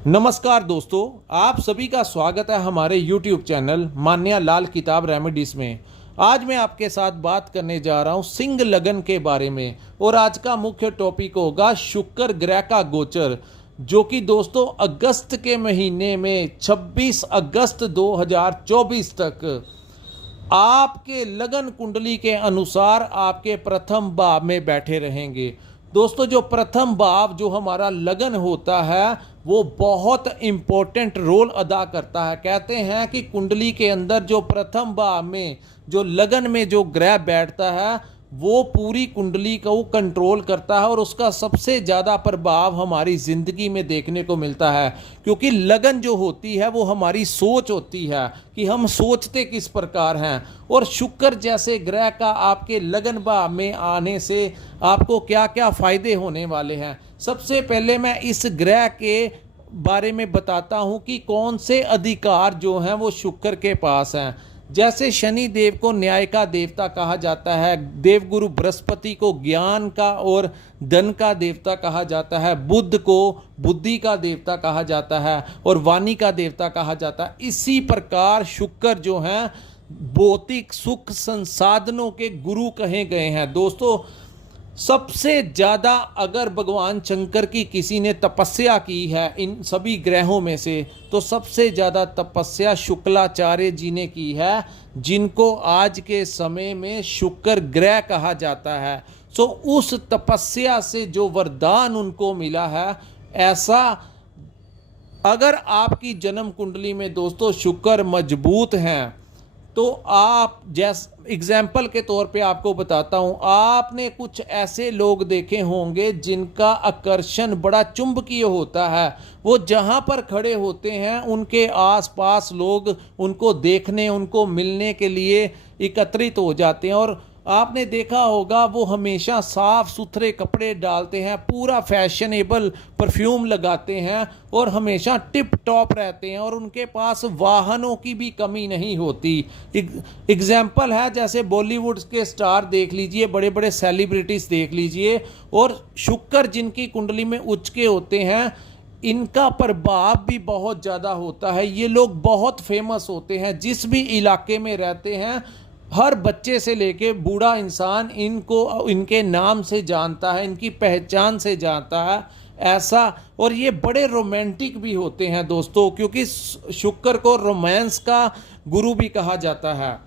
नमस्कार दोस्तों, आप सभी का स्वागत है हमारे YouTube चैनल मान्या लाल किताब रेमेडीज में। आज मैं आपके साथ बात करने जा रहा हूं सिंह लगन के बारे में और आज का मुख्य टॉपिक होगा शुक्र ग्रह का गोचर, जो कि दोस्तों अगस्त के महीने में 26 अगस्त 2024 तक आपके लगन कुंडली के अनुसार आपके प्रथम भाव में बैठे रहेंगे। दोस्तों, जो प्रथम भाव जो हमारा लगन होता है वो बहुत इम्पोर्टेंट रोल अदा करता है। कहते हैं कि कुंडली के अंदर जो प्रथम भाव में जो लगन में जो ग्रह बैठता है वो पूरी कुंडली को कंट्रोल करता है और उसका सबसे ज़्यादा प्रभाव हमारी ज़िंदगी में देखने को मिलता है, क्योंकि लगन जो होती है वो हमारी सोच होती है कि हम सोचते किस प्रकार हैं। और शुक्र जैसे ग्रह का आपके लगन भाव में आने से आपको क्या क्या फ़ायदे होने वाले हैं। सबसे पहले मैं इस ग्रह के बारे में बताता हूं कि कौन से अधिकार जो हैं वो शुक्र के पास हैं। जैसे शनि देव को न्याय का देवता कहा जाता है, देवगुरु बृहस्पति को ज्ञान का और धन का देवता कहा जाता है, बुध को बुद्धि का देवता कहा जाता है और वाणी का देवता कहा जाता है। इसी प्रकार शुक्र जो हैं भौतिक सुख संसाधनों के गुरु कहे गए हैं। दोस्तों, सबसे ज़्यादा अगर भगवान शंकर की किसी ने तपस्या की है इन सभी ग्रहों में से, तो सबसे ज़्यादा तपस्या शुक्लाचार्य जी ने की है, जिनको आज के समय में शुक्र ग्रह कहा जाता है। सो उस तपस्या से जो वरदान उनको मिला है, ऐसा अगर आपकी जन्म कुंडली में दोस्तों शुक्र मजबूत हैं तो आप जैसे एग्जाम्पल के तौर पे आपको बताता हूँ, आपने कुछ ऐसे लोग देखे होंगे जिनका आकर्षण बड़ा चुंबकीय होता है। वो जहाँ पर खड़े होते हैं उनके आसपास लोग उनको देखने उनको मिलने के लिए एकत्रित हो जाते हैं। और आपने देखा होगा वो हमेशा साफ सुथरे कपड़े डालते हैं, पूरा फैशनेबल परफ्यूम लगाते हैं और हमेशा टिप टॉप रहते हैं और उनके पास वाहनों की भी कमी नहीं होती। एग्जाम्पल है जैसे बॉलीवुड के स्टार देख लीजिए, बड़े बड़े सेलिब्रिटीज देख लीजिए, और शुक्र जिनकी कुंडली में उच्च के होते हैं इनका प्रभाव भी बहुत ज़्यादा होता है। ये लोग बहुत फेमस होते हैं, जिस भी इलाके में रहते हैं हर बच्चे से लेके बूढ़ा इंसान इनको इनके नाम से जानता है, इनकी पहचान से जानता है ऐसा। और ये बड़े रोमांटिक भी होते हैं दोस्तों, क्योंकि शुक्र को रोमांस का गुरु भी कहा जाता है।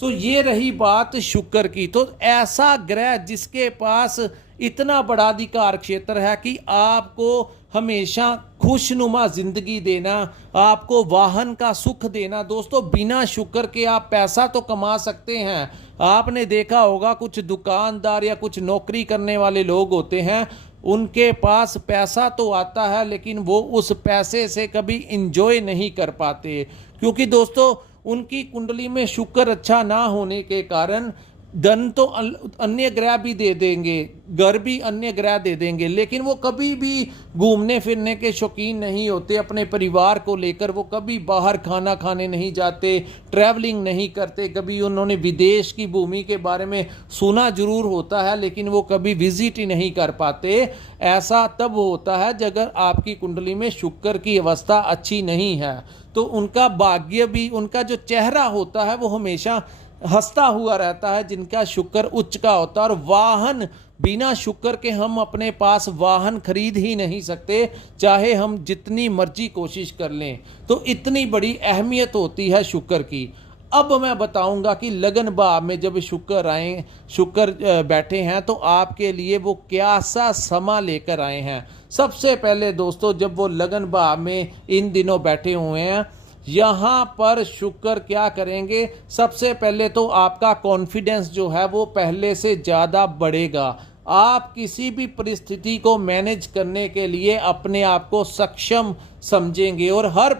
तो ये रही बात शुक्र की। तो ऐसा ग्रह जिसके पास इतना बड़ा अधिकार क्षेत्र है कि आपको हमेशा खुशनुमा जिंदगी देना, आपको वाहन का सुख देना। दोस्तों, बिना शुक्र के आप पैसा तो कमा सकते हैं। आपने देखा होगा कुछ दुकानदार या कुछ नौकरी करने वाले लोग होते हैं, उनके पास पैसा तो आता है लेकिन वो उस पैसे से कभी इंजॉय नहीं कर पाते, क्योंकि दोस्तों उनकी कुंडली में शुक्र अच्छा ना होने के कारण धन तो अन्य ग्रह भी दे देंगे, घर भी अन्य ग्रह दे देंगे, लेकिन वो कभी भी घूमने फिरने के शौकीन नहीं होते। अपने परिवार को लेकर वो कभी बाहर खाना खाने नहीं जाते, ट्रैवलिंग नहीं करते। कभी उन्होंने विदेश की भूमि के बारे में सुना जरूर होता है लेकिन वो कभी विजिट ही नहीं कर पाते। ऐसा तब होता है अगर आपकी कुंडली में शुक्र की अवस्था अच्छी नहीं है, तो उनका भाग्य भी, उनका जो चेहरा होता है वो हमेशा हंसता हुआ रहता है जिनका शुक्र उच्च का होता है। और वाहन, बिना शुक्र के हम अपने पास वाहन खरीद ही नहीं सकते, चाहे हम जितनी मर्जी कोशिश कर लें। तो इतनी बड़ी अहमियत होती है शुक्र की। अब मैं बताऊंगा कि लगन भाव में जब शुक्र बैठे हैं तो आपके लिए वो क्या सा समा लेकर आए हैं। सबसे पहले दोस्तों, जब वो लगन भाव में इन दिनों बैठे हुए हैं, यहाँ पर शुक्र क्या करेंगे, सबसे पहले तो आपका कॉन्फिडेंस जो है वो पहले से ज़्यादा बढ़ेगा। आप किसी भी परिस्थिति को मैनेज करने के लिए अपने आप को सक्षम समझेंगे और हर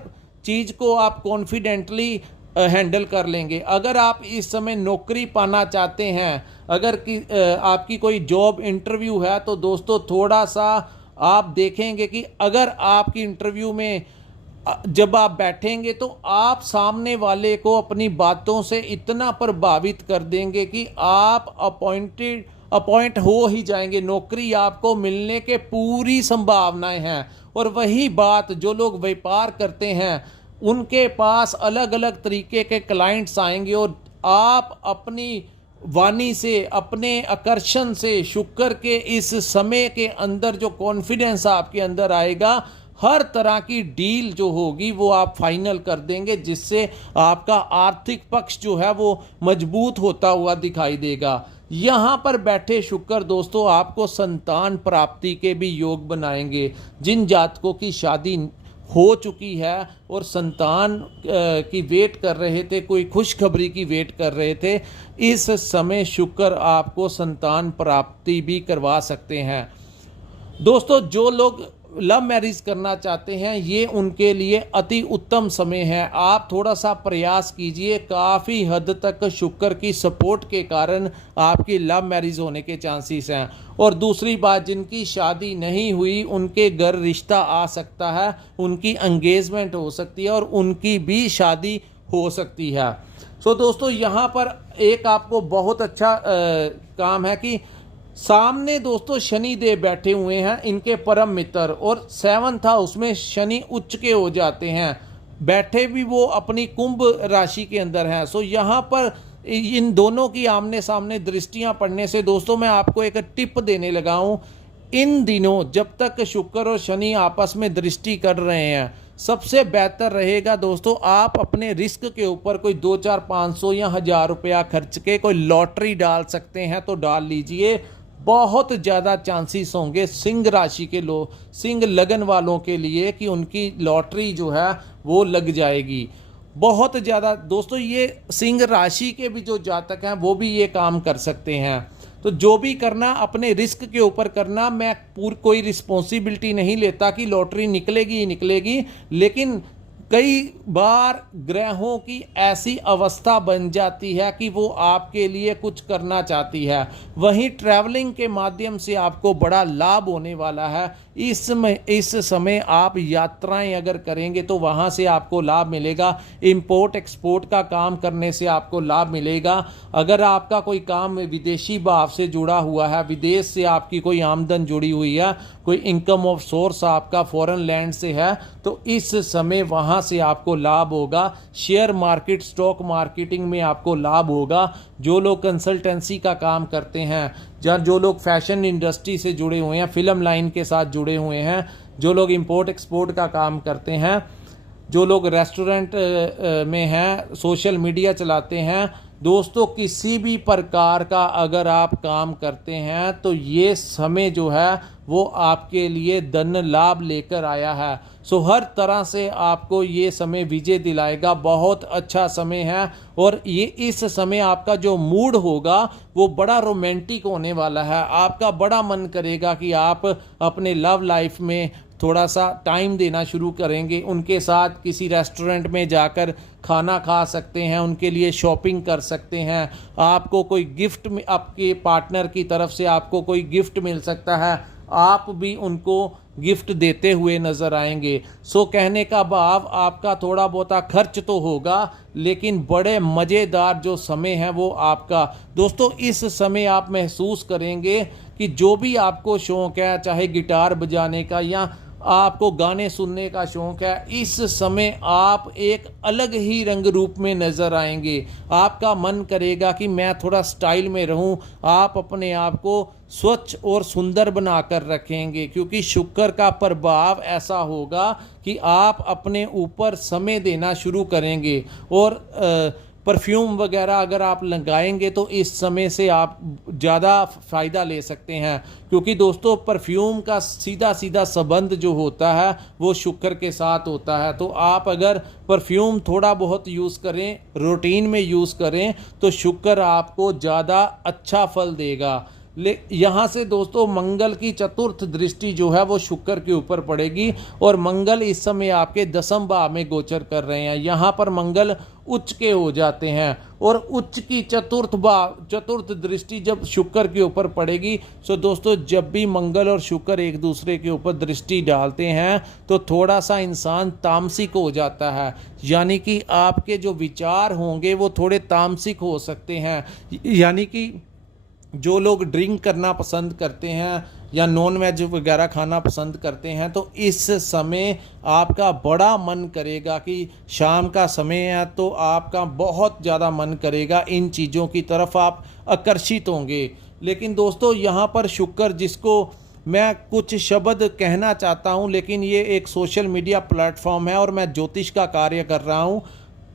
चीज़ को आप कॉन्फिडेंटली हैंडल कर लेंगे। अगर आप इस समय नौकरी पाना चाहते हैं, अगर आपकी कोई जॉब इंटरव्यू है, तो दोस्तों थोड़ा सा आप देखेंगे कि अगर आपकी इंटरव्यू में जब आप बैठेंगे तो आप सामने वाले को अपनी बातों से इतना प्रभावित कर देंगे कि आप अपॉइंट हो ही जाएंगे। नौकरी आपको मिलने के पूरी संभावनाएं हैं। और वही बात जो लोग व्यापार करते हैं उनके पास अलग अलग तरीके के क्लाइंट्स आएंगे, और आप अपनी वाणी से, अपने आकर्षण से, शुक्र के इस समय के अंदर जो कॉन्फिडेंस आपके अंदर आएगा, हर तरह की डील जो होगी वो आप फाइनल कर देंगे, जिससे आपका आर्थिक पक्ष जो है वो मजबूत होता हुआ दिखाई देगा। यहाँ पर बैठे शुक्र दोस्तों आपको संतान प्राप्ति के भी योग बनाएंगे। जिन जातकों की शादी हो चुकी है और संतान की वेट कर रहे थे, कोई खुशखबरी की वेट कर रहे थे, इस समय शुक्र आपको संतान प्राप्ति भी करवा सकते हैं। दोस्तों जो लोग लव मैरिज करना चाहते हैं ये उनके लिए अति उत्तम समय है। आप थोड़ा सा प्रयास कीजिए, काफ़ी हद तक शुक्र की सपोर्ट के कारण आपकी लव मैरिज होने के चांसेस हैं। और दूसरी बात, जिनकी शादी नहीं हुई उनके घर रिश्ता आ सकता है, उनकी एंगेजमेंट हो सकती है और उनकी भी शादी हो सकती है। सो दोस्तों यहाँ पर एक आपको बहुत अच्छा काम है कि सामने दोस्तों शनि देव बैठे हुए हैं, इनके परम मित्र, और 7th हाउस में शनि उच्च के हो जाते हैं, बैठे भी वो अपनी कुंभ राशि के अंदर हैं। सो यहाँ पर इन दोनों की आमने सामने दृष्टियां पड़ने से दोस्तों मैं आपको एक टिप देने लगा हूं, इन दिनों जब तक शुक्र और शनि आपस में दृष्टि कर रहे हैं, सबसे बेहतर रहेगा दोस्तों आप अपने रिस्क के ऊपर कोई 200, 500 या 1000 रुपया खर्च के कोई लॉटरी डाल सकते हैं तो डाल लीजिए। बहुत ज़्यादा चांसेस होंगे सिंह राशि के लोग, सिंह लगन वालों के लिए, कि उनकी लॉटरी जो है वो लग जाएगी। बहुत ज़्यादा दोस्तों ये सिंह राशि के भी जो जातक हैं वो भी ये काम कर सकते हैं। तो जो भी करना अपने रिस्क के ऊपर करना। मैं कोई रिस्पॉन्सिबिलिटी नहीं लेता कि लॉटरी निकलेगी ही निकलेगी, लेकिन कई बार ग्रहों की ऐसी अवस्था बन जाती है कि वो आपके लिए कुछ करना चाहती है। वहीं ट्रैवलिंग के माध्यम से आपको बड़ा लाभ होने वाला है। इस समय आप यात्राएं अगर करेंगे तो वहाँ से आपको लाभ मिलेगा। इंपोर्ट एक्सपोर्ट का काम करने से आपको लाभ मिलेगा। अगर आपका कोई काम विदेशी भाव से जुड़ा हुआ है, विदेश से आपकी कोई आमदन जुड़ी हुई है, कोई इनकम ऑफ सोर्स आपका फॉरेन लैंड से है, तो इस समय वहाँ से आपको लाभ होगा। शेयर मार्केट, स्टॉक मार्केटिंग में आपको लाभ होगा। जो लोग कंसल्टेंसी का काम करते हैं, या जो लोग फैशन इंडस्ट्री से जुड़े हुए हैं, फिल्म लाइन के साथ जुड़े हुए हैं, जो लोग इंपोर्ट एक्सपोर्ट का काम करते हैं, जो लोग रेस्टोरेंट में हैं, सोशल मीडिया चलाते हैं, दोस्तों किसी भी प्रकार का अगर आप काम करते हैं तो ये समय जो है वो आपके लिए धन लाभ लेकर आया है। सो हर तरह से आपको ये समय विजय दिलाएगा। बहुत अच्छा समय है, और ये इस समय आपका जो मूड होगा वो बड़ा रोमांटिक होने वाला है। आपका बड़ा मन करेगा कि आप अपने लव लाइफ में थोड़ा सा टाइम देना शुरू करेंगे। उनके साथ किसी रेस्टोरेंट में जाकर खाना खा सकते हैं, उनके लिए शॉपिंग कर सकते हैं। आपको कोई गिफ्ट में, आपके पार्टनर की तरफ से आपको कोई गिफ्ट मिल सकता है, आप भी उनको गिफ्ट देते हुए नजर आएंगे। सो कहने का भाव, आपका थोड़ा बहुता खर्च तो होगा, लेकिन बड़े मज़ेदार जो समय है वो आपका। दोस्तों इस समय आप महसूस करेंगे कि जो भी आपको शौक़ है, चाहे गिटार बजाने का या आपको गाने सुनने का शौक़ है, इस समय आप एक अलग ही रंग रूप में नज़र आएंगे। आपका मन करेगा कि मैं थोड़ा स्टाइल में रहूं। आप अपने आप को स्वच्छ और सुंदर बनाकर रखेंगे, क्योंकि शुक्र का प्रभाव ऐसा होगा कि आप अपने ऊपर समय देना शुरू करेंगे। और परफ्यूम वगैरह अगर आप लगाएंगे तो इस समय से आप ज़्यादा फ़ायदा ले सकते हैं, क्योंकि दोस्तों परफ्यूम का सीधा सीधा संबंध जो होता है वो शुक्र के साथ होता है। तो आप अगर परफ्यूम थोड़ा बहुत यूज़ करें, रूटीन में यूज़ करें, तो शुक्र आपको ज़्यादा अच्छा फल देगा। यहाँ से दोस्तों मंगल की चतुर्थ दृष्टि जो है वो शुक्र के ऊपर पड़ेगी, और मंगल इस समय आपके 10वें भाव में गोचर कर रहे हैं। यहाँ पर मंगल उच्च के हो जाते हैं, और उच्च की चतुर्थ दृष्टि जब शुक्र के ऊपर पड़ेगी, सो दोस्तों जब भी मंगल और शुक्र एक दूसरे के ऊपर दृष्टि डालते हैं तो थोड़ा सा इंसान तामसिक हो जाता है। यानी कि आपके जो विचार होंगे वो थोड़े तामसिक हो सकते हैं। यानी कि जो लोग ड्रिंक करना पसंद करते हैं, या नॉन वेज वगैरह खाना पसंद करते हैं तो इस समय आपका बड़ा मन करेगा कि शाम का समय है तो आपका बहुत ज़्यादा मन करेगा इन चीज़ों की तरफ आप आकर्षित होंगे। लेकिन दोस्तों यहाँ पर शुक्र, जिसको मैं कुछ शब्द कहना चाहता हूँ, लेकिन ये एक सोशल मीडिया प्लेटफॉर्म है और मैं ज्योतिष का कार्य कर रहा हूँ।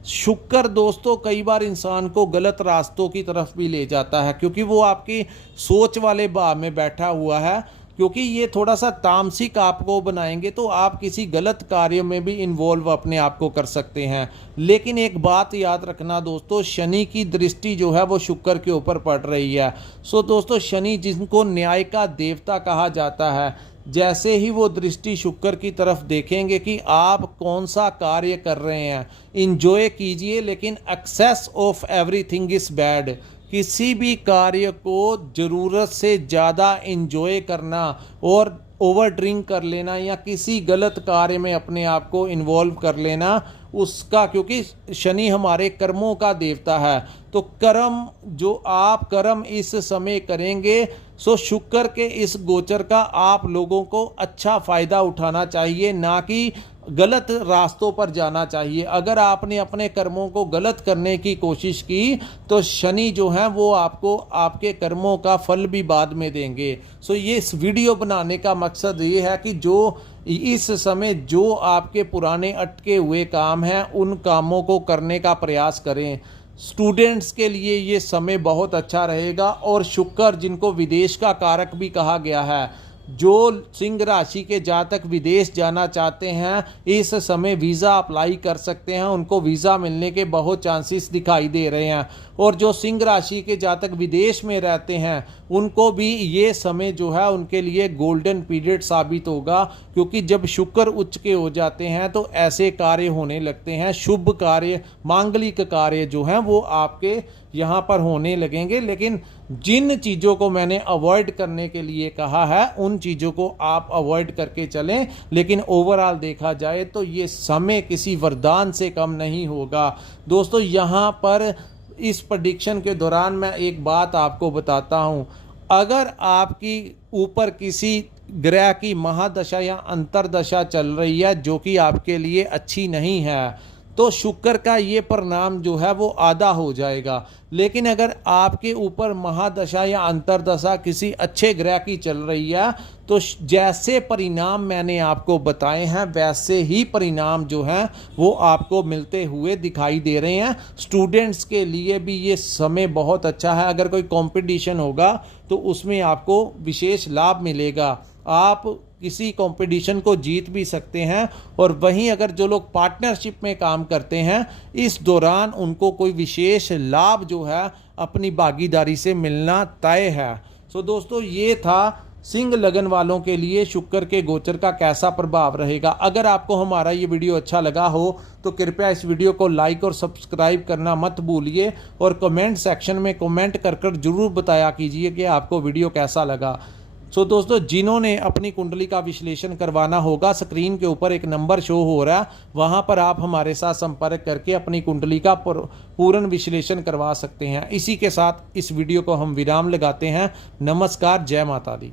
शुक्र दोस्तों कई बार इंसान को गलत रास्तों की तरफ भी ले जाता है, क्योंकि वो आपकी सोच वाले भाव में बैठा हुआ है। क्योंकि ये थोड़ा सा तामसिक आपको बनाएंगे तो आप किसी गलत कार्य में भी इन्वॉल्व अपने आप को कर सकते हैं। लेकिन एक बात याद रखना दोस्तों, शनि की दृष्टि जो है वो शुक्र के ऊपर पड़ रही है। सो दोस्तों, शनि जिनको न्याय का देवता कहा जाता है, जैसे ही वो दृष्टि शुक्र की तरफ देखेंगे कि आप कौन सा कार्य कर रहे हैं, इंजॉय कीजिए, लेकिन excess of everything is bad. किसी भी कार्य को ज़रूरत से ज़्यादा इंजॉय करना और ओवर ड्रिंक कर लेना या किसी गलत कार्य में अपने आप को इन्वॉल्व कर लेना उसका, क्योंकि शनि हमारे कर्मों का देवता है, तो कर्म जो आप कर्म इस समय करेंगे, सो शुक्र के इस गोचर का आप लोगों को अच्छा फ़ायदा उठाना चाहिए, ना कि गलत रास्तों पर जाना चाहिए। अगर आपने अपने कर्मों को गलत करने की कोशिश की तो शनि जो है वो आपको आपके कर्मों का फल भी बाद में देंगे। सो ये इस वीडियो बनाने का मकसद ये है कि जो इस समय जो आपके पुराने अटके हुए काम हैं उन कामों को करने का प्रयास करें। स्टूडेंट्स के लिए ये समय बहुत अच्छा रहेगा। और शुक्र जिनको विदेश का कारक भी कहा गया है, जो सिंह राशि के जातक विदेश जाना चाहते हैं इस समय वीज़ा अप्लाई कर सकते हैं, उनको वीज़ा मिलने के बहुत चांसेस दिखाई दे रहे हैं। और जो सिंह राशि के जातक विदेश में रहते हैं उनको भी ये समय जो है उनके लिए गोल्डन पीरियड साबित होगा, क्योंकि जब शुक्र उच्च के हो जाते हैं तो ऐसे कार्य होने लगते हैं, शुभ कार्य, मांगलिक कार्य जो हैं वो आपके यहाँ पर होने लगेंगे। लेकिन जिन चीज़ों को मैंने अवॉइड करने के लिए कहा है उन चीज़ों को आप अवॉइड करके चलें। लेकिन ओवरऑल देखा जाए तो ये समय किसी वरदान से कम नहीं होगा। दोस्तों यहाँ पर इस प्रेडिक्शन के दौरान मैं एक बात आपको बताता हूँ, अगर आपकी ऊपर किसी ग्रह की महादशा या अंतरदशा चल रही है जो कि आपके लिए अच्छी नहीं है तो शुक्र का ये परिणाम जो है वो आधा हो जाएगा। लेकिन अगर आपके ऊपर महादशा या अंतरदशा किसी अच्छे ग्रह की चल रही है तो जैसे परिणाम मैंने आपको बताए हैं वैसे ही परिणाम जो हैं वो आपको मिलते हुए दिखाई दे रहे हैं। स्टूडेंट्स के लिए भी ये समय बहुत अच्छा है। अगर कोई कंपटीशन होगा तो उसमें आपको विशेष लाभ मिलेगा, आप किसी कंपटीशन को जीत भी सकते हैं। और वहीं अगर जो लोग पार्टनरशिप में काम करते हैं इस दौरान उनको कोई विशेष लाभ जो है अपनी भागीदारी से मिलना तय है। सो दोस्तों ये था सिंह लगन वालों के लिए शुक्र के गोचर का कैसा प्रभाव रहेगा। अगर आपको हमारा ये वीडियो अच्छा लगा हो तो कृपया इस वीडियो को लाइक और सब्सक्राइब करना मत भूलिए और कमेंट सेक्शन में कमेंट कर जरूर बताया कीजिए कि आपको वीडियो कैसा लगा। सो दोस्तों जिन्होंने अपनी कुंडली का विश्लेषण करवाना होगा, स्क्रीन के ऊपर एक नंबर शो हो रहा है, वहां पर आप हमारे साथ संपर्क करके अपनी कुंडली का पूर्ण विश्लेषण करवा सकते हैं। इसी के साथ इस वीडियो को हम विराम लगाते हैं। नमस्कार, जय माता दी।